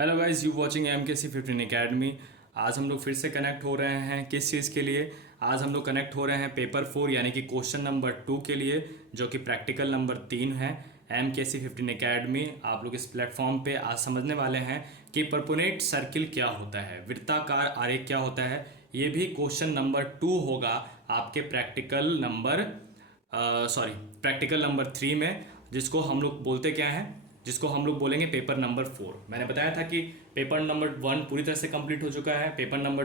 Hello guys, you watching MKC15 academy. आज हम लोग फिर से कनेक्ट हो रहे हैं किस चीज़ के लिए। आज हम लोग कनेक्ट हो रहे हैं पेपर 4 यानी कि क्वेश्चन नंबर 2 के लिए, जो कि प्रैक्टिकल नंबर 3 है। MKC15 एकेडमी आप लोग इस प्लेटफॉर्म पे आज समझने वाले हैं कि परपोनेट सर्किल क्या होता है, वृत्ताकार आरेख क्या होता है। ये भी क्वेश्चन नंबर 2 होगा आपके प्रैक्टिकल नंबर 3 में, जिसको हम लोग बोलते क्या हैं, जिसको हम लोग बोलेंगे पेपर नंबर 4। मैंने बताया था कि पेपर नंबर 1 पूरी तरह से कंप्लीट हो चुका है। पेपर नंबर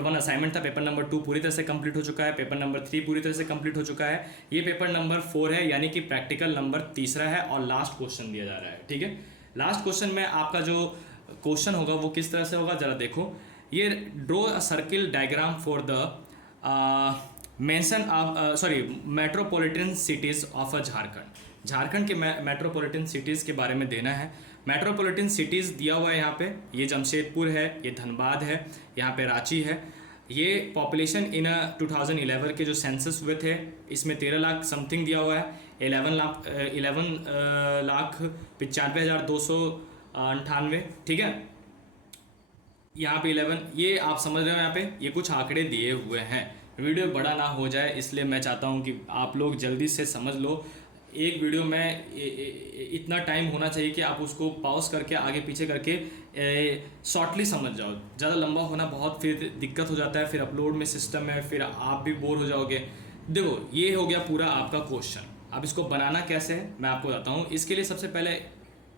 1 असाइनमेंट था। पेपर नंबर 2 पूरी तरह से कंप्लीट हो चुका है। पेपर नंबर 3 पूरी तरह से कंप्लीट हो चुका है। ये पेपर नंबर 4 है, यानी कि प्रैक्टिकल नंबर तीसरा है और लास्ट क्वेश्चन दिया जा रहा है। ठीक है, लास्ट क्वेश्चन में आपका जो क्वेश्चन होगा वो किस तरह से होगा, जरा देखो। ये draw a circle diagram for the metropolitan cities of a Jharkhand. Jharkhand के मेट्रोपॉलिटन सिटीज़ के बारे में देना है। मेट्रोपॉलिटन सिटीज़ दिया हुआ है यहाँ पे। ये जमशेदपुर है, ये धनबाद है, यहाँ पे रांची है। ये पॉपुलेशन इन 2011 के जो सेंसस हुए थे, इसमें 13 लाख समथिंग दिया हुआ है। 11,95,298। ठीक है, यहाँ पे 11, ये आप समझ रहे हो। यहाँ पे ये कुछ आंकड़े दिए हुए हैं। वीडियो बड़ा ना हो जाए, इसलिए मैं चाहता हूँ कि आप लोग जल्दी से समझ लो। एक वीडियो में इतना टाइम होना चाहिए कि आप उसको पॉज करके आगे पीछे करके शॉर्टली समझ जाओ। ज़्यादा लंबा होना बहुत फिर दिक्कत हो जाता है, फिर अपलोड में सिस्टम है, फिर आप भी बोर हो जाओगे। देखो, ये हो गया पूरा आपका क्वेश्चन। अब इसको बनाना कैसे है मैं आपको बताता हूँ। इसके लिए सबसे पहले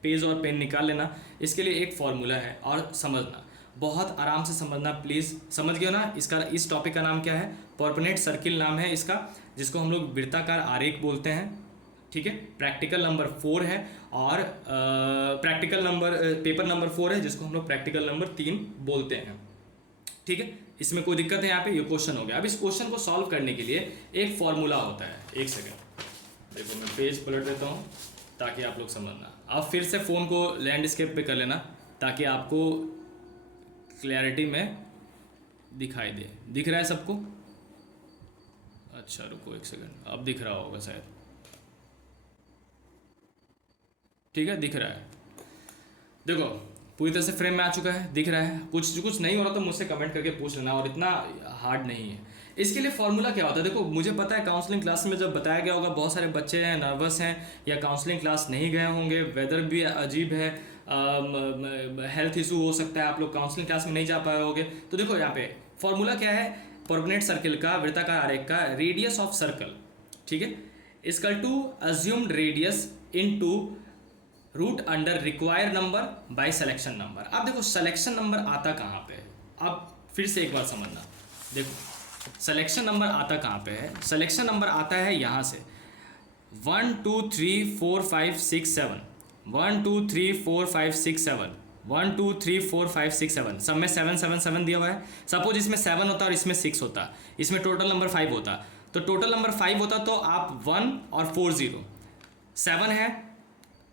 पेज और पेन निकाल लेना। इसके लिए एक फॉर्मूला है और समझना, बहुत आराम से समझना प्लीज़। समझ गए ना। इस टॉपिक का नाम क्या है, परपोनेट सर्किल नाम है इसका, जिसको हम लोग वृत्ताकार आरेख बोलते हैं। ठीक है, प्रैक्टिकल नंबर 4 है और पेपर नंबर 4 है, जिसको हम लोग प्रैक्टिकल नंबर 3 बोलते हैं। ठीक है, इसमें कोई दिक्कत है यहाँ पे। ये क्वेश्चन हो गया। अब इस क्वेश्चन को सॉल्व करने के लिए एक फॉर्मूला होता है। एक सेकेंड, देखो मैं पेज पलट देता हूँ ताकि आप लोग समझना। अब फिर से फ़ोन को लैंडस्केप पे कर लेना ताकि आपको क्लैरिटी में दिखाई दे। दिख रहा है सबको? अच्छा रुको एक सेकंड, अब दिख रहा होगा शायद। ठीक है, दिख रहा है। देखो, पूरी तरह से फ्रेम में आ चुका है, दिख रहा है। कुछ नहीं हो रहा तो मुझसे कमेंट करके पूछ लेना, और इतना हार्ड नहीं है। इसके लिए फॉर्मूला क्या होता है, देखो मुझे पता है काउंसलिंग क्लास में जब बताया गया होगा, बहुत सारे बच्चे हैं नर्वस हैं या काउंसलिंग क्लास नहीं गए होंगे, वेदर भी अजीब है, हेल्थ इशू हो सकता है, आप लोग काउंसलिंग क्लास में नहीं जा पाए होंगे। तो देखो यहाँ पे फॉर्मूला क्या है, परपोनेट सर्किल का, वृत्ताकार आरेख का, रेडियस ऑफ सर्कल, ठीक है, equal to assumed radius into root under required number by selection number. अब देखो सिलेक्शन नंबर आता कहाँ पे है, अब फिर से एक बार समझना। देखो सिलेक्शन नंबर आता कहाँ पे है, सिलेक्शन नंबर आता है यहाँ से 1 2 3 4 5 6 7, 1 2 3 4 5 6 7, 1 2 3 4 5 6 7, सब में 7 7 7 दिया हुआ है। सपोज इसमें 7 होता और इसमें 6 होता, इसमें टोटल नंबर 5 होता, तो टोटल नंबर 5 होता तो आप 1 और 4 0, 7 है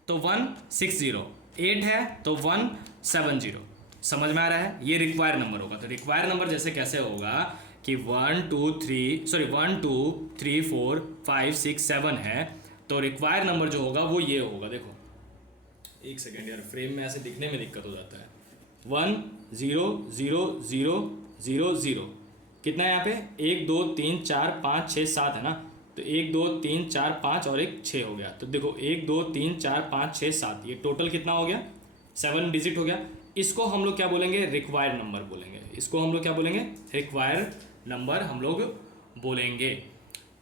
तो 1 6 0, 8 है तो 1 7 0। समझ में आ रहा है? ये रिक्वायर नंबर होगा। तो रिक्वायर नंबर जैसे कैसे होगा कि 1 2 3 4 5 6 7 है, तो रिक्वायर नंबर जो होगा वो ये होगा। देखो एक सेकेंड यार, फ्रेम में ऐसे दिखने में दिक्कत हो जाता है। 1 0 0 0 0 0, कितना है यहाँ पे, 1 2 3 4 5 6 7 है ना, तो 1 2 3 4 5 और एक 6 हो गया। तो देखो 1 2 3 4 5 6 7, ये टोटल कितना हो गया, 7 डिजिट हो गया। इसको हम लोग क्या बोलेंगे, रिक्वायर नंबर बोलेंगे। इसको हम लोग क्या बोलेंगे, रिक्वायर नंबर हम लोग बोलेंगे।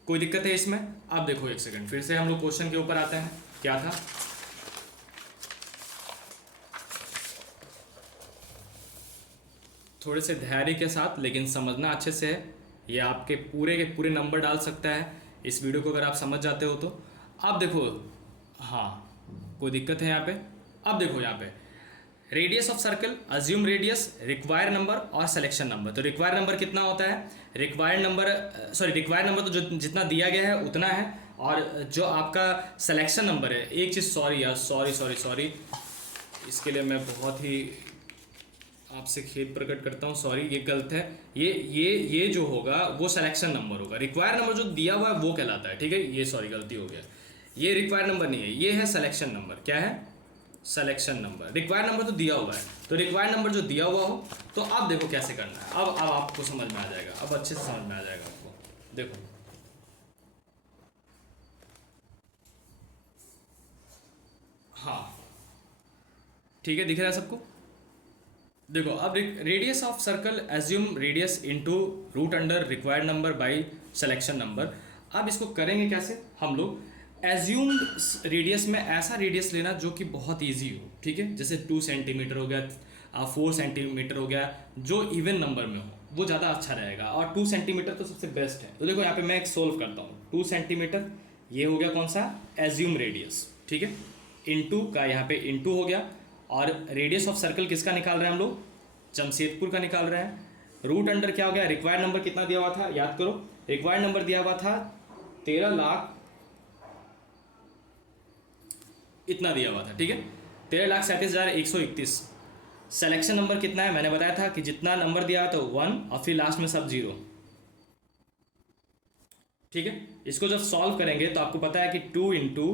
कोई दिक्कत है इसमें? अब देखो एक सेकंड, फिर से हम लोग क्वेश्चन के ऊपर आते हैं। क्या था, थोड़े से धैर्य के साथ लेकिन समझना अच्छे से है। ये आपके पूरे के पूरे नंबर डाल सकता है इस वीडियो को, अगर आप समझ जाते हो तो। अब देखो, हाँ कोई दिक्कत है यहाँ पे? अब देखो यहाँ पे radius of circle, assume radius, require number और सिलेक्शन नंबर। तो रिक्वायर नंबर कितना होता है, रिक्वायर नंबर तो जो जितना दिया गया है उतना है, और जो आपका सिलेक्शन नंबर है, एक चीज़ सॉरी यार, सॉरी, इसके लिए मैं बहुत ही आपसे खेद प्रकट करता हूँ, सॉरी ये गलत है। ये जो होगा वो सिलेक्शन नंबर होगा। रिक्वायर नंबर जो दिया हुआ है वो कहलाता है। ठीक है, ये सॉरी गलती हो गया, ये रिक्वायर नंबर नहीं है, ये है सिलेक्शन नंबर। क्या है, सिलेक्शन नंबर। रिक्वायर्ड नंबर तो दिया हुआ है, तो रिक्वायर्ड नंबर जो दिया हुआ हो तो अब देखो कैसे करना है। अब आपको समझ में आ जाएगा, अब अच्छे से समझ में आ जाएगा आपको। देखो हाँ ठीक है, दिख रहा है सबको। देखो अब radius of circle assume radius into root under required number by selection number. अब इसको करेंगे कैसे हम लोग। एज्यूम्ड रेडियस में ऐसा रेडियस लेना जो कि बहुत इजी हो, ठीक है। जैसे 2 सेंटीमीटर हो गया, 4 सेंटीमीटर हो गया, जो इवन नंबर में हो वो ज़्यादा अच्छा रहेगा। और 2 सेंटीमीटर तो सबसे बेस्ट है। तो देखो यहाँ पे मैं एक सोल्व करता हूँ। 2 सेंटीमीटर ये हो गया कौन सा, एज्यूम रेडियस, ठीक है। इनटू का यहाँ पे इनटू हो गया, और रेडियस ऑफ सर्कल किसका निकाल रहे हैं हम लोग, जमशेदपुर का निकाल रहे हैं। रूट अंडर क्या हो गया, रिक्वायर्ड नंबर कितना दिया हुआ था याद करो, रिक्वायर्ड नंबर दिया हुआ था 13 लाख, इतना दिया हुआ था, ठीक है। 13,37,131। सिलेक्शन नंबर कितना है मैंने बताया था कि जितना नंबर दिया तो 1 और फिर लास्ट में सब 0, ठीक है। इसको जब सॉल्व करेंगे तो आपको पता है कि 2 इंटू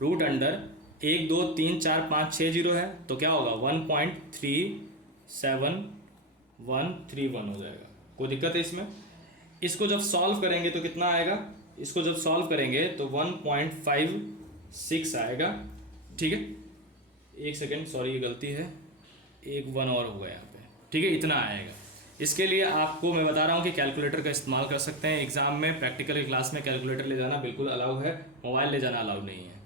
रूट अंडर 1 2 3 4 5 6 जीरो है, तो क्या होगा 1.37 131 हो जाएगा। कोई दिक्कत है इसमें। इसको जब सॉल्व करेंगे तो कितना आएगा, इसको जब सॉल्व करेंगे तो 1.56 आएगा, ठीक है। एक सेकेंड, सॉरी ये गलती है, एक 1 और होगा यहाँ पे, ठीक है। इतना आएगा। इसके लिए आपको मैं बता रहा हूँ कि कैलकुलेटर का इस्तेमाल कर सकते हैं एग्जाम में। प्रैक्टिकल क्लास में कैलकुलेटर ले जाना बिल्कुल अलाउ है, मोबाइल ले जाना अलाउ नहीं है।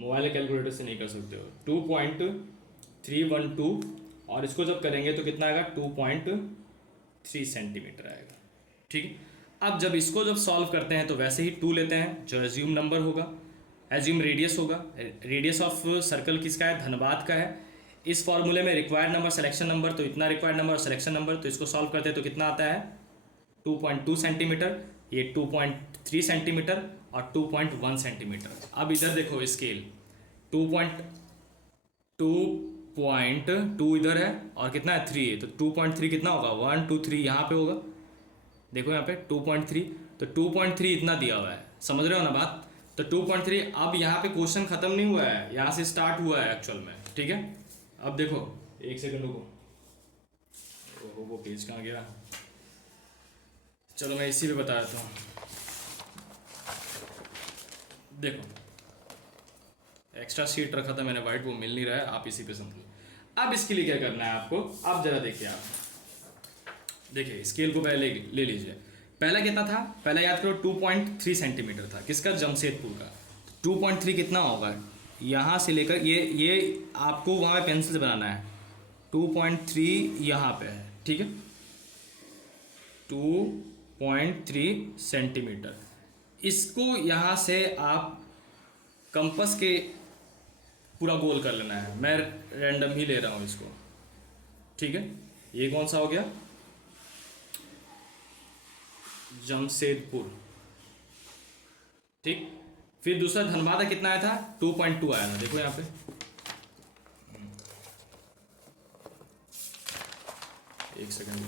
मोबाइल कैलकुलेटर से नहीं कर सकते हो। 2.312, और इसको जब करेंगे तो कितना आएगा 2.3 सेंटीमीटर आएगा, ठीक है। अब जब इसको जब सॉल्व करते हैं तो वैसे ही 2 लेते हैं जो एज्यूम नंबर होगा, एज्यूम रेडियस होगा। रेडियस ऑफ सर्कल किसका है, धनबाद का है। इस फॉर्मूले में रिक्वायर्ड नंबर सिलेक्शन नंबर, तो इतना रिक्वायर्ड नंबर और सिलेक्शन नंबर, तो इसको सॉल्व करते हैं तो कितना आता है 2.2 सेंटीमीटर, ये 2.3 सेंटीमीटर और 2.1 सेंटीमीटर। अब इधर देखो स्केल, 2.2 इधर है और कितना है 3 है, तो 2.3 कितना होगा 1 2 3 यहाँ पे होगा। देखो यहाँ पे 2.3, तो 2.3 इतना दिया हुआ है, समझ रहे हो ना बात। तो 2.3, अब यहाँ पे क्वेश्चन खत्म नहीं हुआ है, यहाँ से स्टार्ट हुआ है एक्चुअल में, ठीक है। अब देखो एक सेकंड रुको, वो पेज कहाँ गया, चलो मैं इसी पे बता देता हूँ। देखो एक्स्ट्रा शीट रखा था मैंने वाइट, वो मिल नहीं रहा है, आप इसी पे समझ लो। अब इसके लिए क्या करना है आपको, अब जरा देखिए आप, देखिए स्केल को पहले ले लीजिए। पहला कितना था, पहला याद करो 2.3 सेंटीमीटर था, किसका, जमशेदपुर का। 2.3 कितना होगा, यहाँ से लेकर ये आपको वहाँ पे पेंसिल से बनाना है। 2.3 यहाँ पे है, ठीक है। 2.3 सेंटीमीटर। इसको यहाँ से आप कंपास के पूरा गोल कर लेना है, मैं रैंडम ही ले रहा हूँ इसको, ठीक है। ये कौन सा हो गया, जमशेदपुर, ठीक। फिर दूसरा धनबाद कितना आया था, 2.2 आया था, देखो यहाँ पे। एक सेकंड,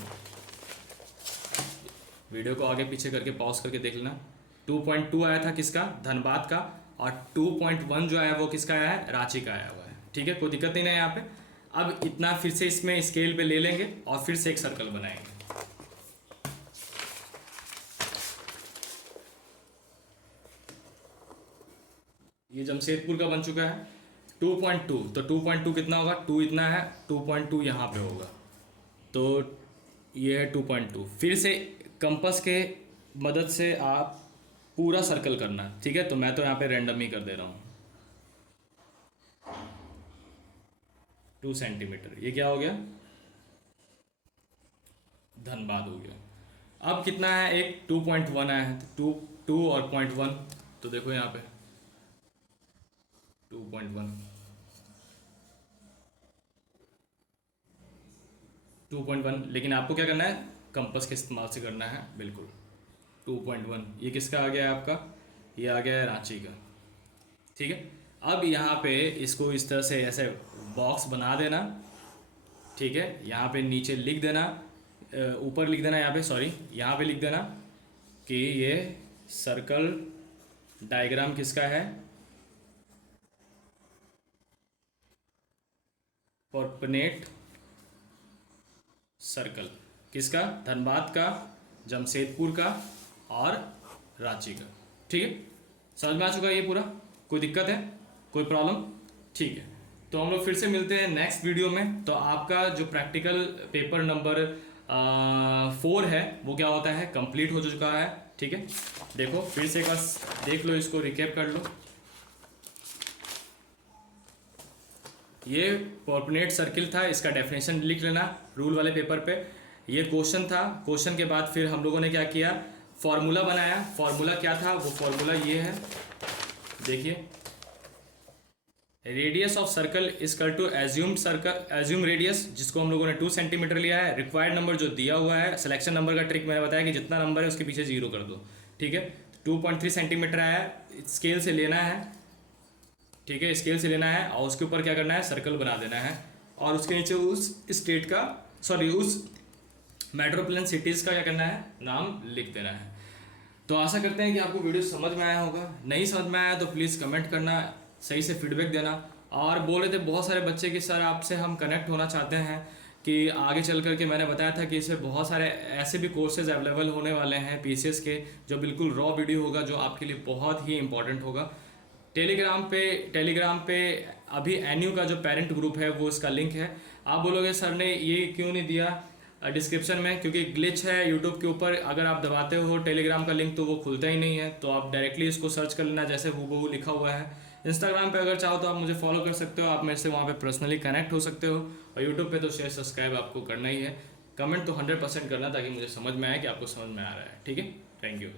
वीडियो को आगे पीछे करके पॉज करके देख लेना। 2.2 आया था किसका, धनबाद का, और 2.1 जो आया वो किसका आया है, रांची का आया हुआ है, ठीक है। कोई दिक्कत नहीं है यहाँ पे। अब इतना फिर से इसमें स्केल पे ले लेंगे और फिर से एक सर्कल बनाएंगे। ये जमशेदपुर का बन चुका है 2.2, तो 2.2 कितना होगा, 2 इतना है, 2.2 यहाँ पे होगा, तो ये है 2.2। फिर से कंपास के मदद से आप पूरा सर्कल करना, ठीक है। तो मैं तो यहाँ पे रैंडम ही कर दे रहा हूँ। 2 सेंटीमीटर, ये क्या हो गया, धनबाद हो गया। अब कितना है, एक 2.1 आया है, तो 2 और 0.1, तो देखो यहाँ पे 2.1, 2.1, लेकिन आपको क्या करना है, कंपास के इस्तेमाल से करना है, बिल्कुल। 2.1 ये किसका आ गया है आपका, ये आ गया है रांची का, ठीक है। अब यहाँ पे इसको इस तरह से ऐसे बॉक्स बना देना, ठीक है। यहाँ पे नीचे लिख देना, ऊपर लिख देना, यहाँ पे सॉरी, यहाँ पे लिख देना कि ये सर्कल डायग्राम किसका है, परपनेट सर्कल किसका? धनबाद का, जमशेदपुर का और रांची का। ठीक है, समझ में आ चुका है ये पूरा? कोई दिक्कत है, कोई प्रॉब्लम? ठीक है, तो हम लोग फिर से मिलते हैं नेक्स्ट वीडियो में। तो आपका जो प्रैक्टिकल पेपर नंबर 4 है वो क्या होता है, कंप्लीट हो चुका है। ठीक है, देखो फिर से एक बार देख लो, इसको रिकैप कर लो। ये परपनेट सर्किल था, इसका डेफिनेशन लिख लेना रूल वाले पेपर पे। ये क्वेश्चन था, क्वेश्चन के बाद फिर हम लोगों ने क्या किया, फॉर्मूला बनाया। फॉर्मूला क्या था? वो फॉर्मूला ये है, देखिए, radius of circle equal to assumed circle, assume radius, जिसको हम लोगों ने 2 सेंटीमीटर लिया है। रिक्वायर्ड नंबर जो दिया हुआ है, सिलेक्शन नंबर का ट्रिक मैंने बताया कि जितना नंबर है उसके पीछे 0 कर दो। ठीक है, 2.3 सेंटीमीटर आया, स्केल से लेना है। ठीक है, स्केल से लेना है और उसके ऊपर क्या करना है, सर्कल बना देना है। और उसके नीचे उस स्टेट का, सॉरी उस मेट्रोपोलिटन सिटीज़ का क्या करना है, नाम लिख देना है। तो आशा करते हैं कि आपको वीडियो समझ में आया होगा। नहीं समझ में आया तो प्लीज़ कमेंट करना, सही से फीडबैक देना। और बोल रहे थे बहुत सारे बच्चे कि सर आपसे हम कनेक्ट होना चाहते हैं कि आगे चल कर के, मैंने बताया था कि इसमें बहुत सारे ऐसे भी कोर्सेज अवेलेबल होने वाले हैं पीसीएस के, जो बिल्कुल रॉ वीडियो होगा, जो आपके लिए बहुत ही इंपॉर्टेंट होगा। टेलीग्राम पे अभी एनयू का जो पेरेंट ग्रुप है वो इसका लिंक है। आप बोलोगे सर ने ये क्यों नहीं दिया डिस्क्रिप्शन में, क्योंकि ग्लिच है यूट्यूब के ऊपर, अगर आप दबाते हो टेलीग्राम का लिंक तो वो खुलता ही नहीं है। तो आप डायरेक्टली इसको सर्च कर लेना जैसे हूबहू लिखा हुआ है। इंस्टाग्राम पे अगर चाहो तो आप मुझे फॉलो कर सकते हो, आप मेरे से वहाँ पे पर्सनली कनेक्ट हो सकते हो। और यूट्यूब पे तो शेयर सब्सक्राइब आपको करना ही है। कमेंट तो 100% करना ताकि मुझे समझ में आए कि आपको समझ में आ रहा है। ठीक है, थैंक यू।